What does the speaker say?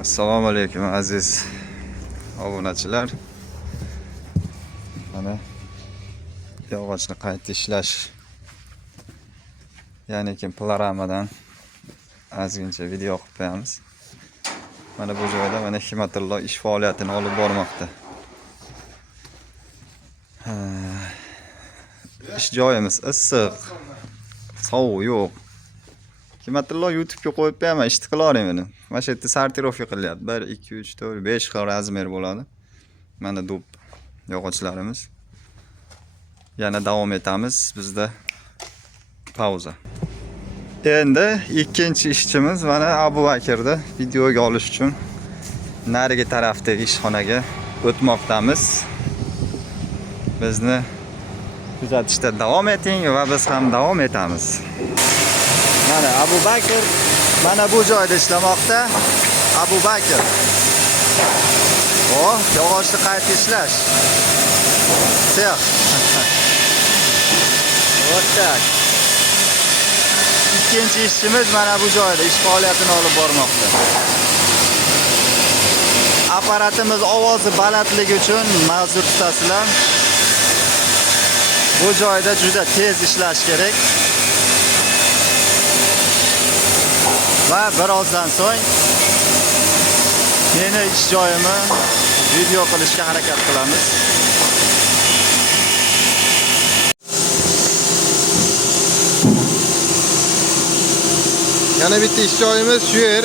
Assalomu alaykum aziz obunachilar. Mana yog'ochni qayta ishlash, ya'ni panorammadan ozgincha video qilib qo'yamiz. Mana bu joyda mana Hikmatullo ish faoliyatini olib bormoqda. Ish joyimiz issiq, sovuq yo'q. Hikmatullo YouTube'ga qo'yib qo'yaman, ishni qilavering buni. Mana shu yerda sortirovka qilyapti. 1 2 3 4 5 xil razmer bo'ladi. Mana do'p yog'ochlarimiz. Yana davom etamiz. Bizda pauza. Endi ikkinchi ishchimiz mana Abu Bakrda videoga olish uchun narigi tarafdagi ishxonaga o'tmoqdamiz. Bizni kuzatishda davom eting va biz ham davom etamiz. Mana Abu Bakr mana bu joyda ishlamoqda. Abu Bakr. Yog'ochni qayta ishlash. Sex. O'tdak. İkinci ishchimiz mana bu joyda ish faoliyatini olib bormoqda. Aparatimiz ovozi balandligi uchun ma'zur tutasizlar. Bu joyda juda tez ishlash kerak. Va birozdan so'ng meni ish joyimni video qilishga harakat qilamiz. Yana bitta ish joyimiz shu yer.